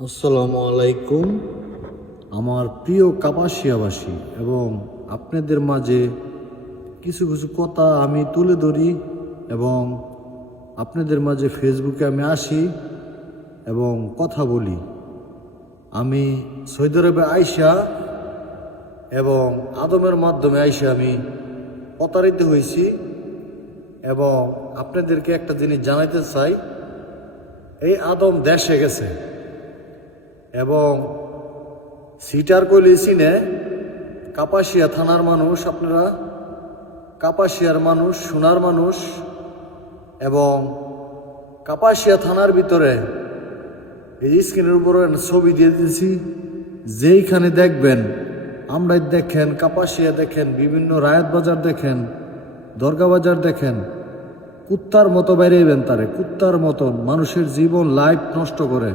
আসসালামু আলাইকুম। আমার প্রিয় কাপাসিয়াবাসী এবং আপনাদের মাঝে কিছু কিছু কথা আমি তুলে ধরি এবং আপনাদের মাঝে ফেসবুকে আমি আসি এবং কথা বলি। আমি সৌদি আরবে আইসা এবং আদমের মাধ্যমে আইসা আমি প্রতারিত হয়েছি এবং আপনাদেরকে একটা জিনিস জানাইতে চাই। এই আদম দেশে গেছে এবং সিটার কইলে চিনে কাপাসিয়া থানার মানুষ, আপনারা কাপাসিয়ার মানুষ, সোনার মানুষ এবং কাপাসিয়া থানার ভিতরে এই স্ক্রিনের উপরে ছবি দিয়ে দিয়েছি। যেইখানে দেখবেন, আমরা দেখেন কাপাসিয়া দেখেন, বিভিন্ন রায়াত বাজার দেখেন, দরগা বাজার দেখেন, কুত্তার মতো বেরিয়েবেন তারে, কুত্তার মতো মানুষের জীবন লাইফ নষ্ট করে।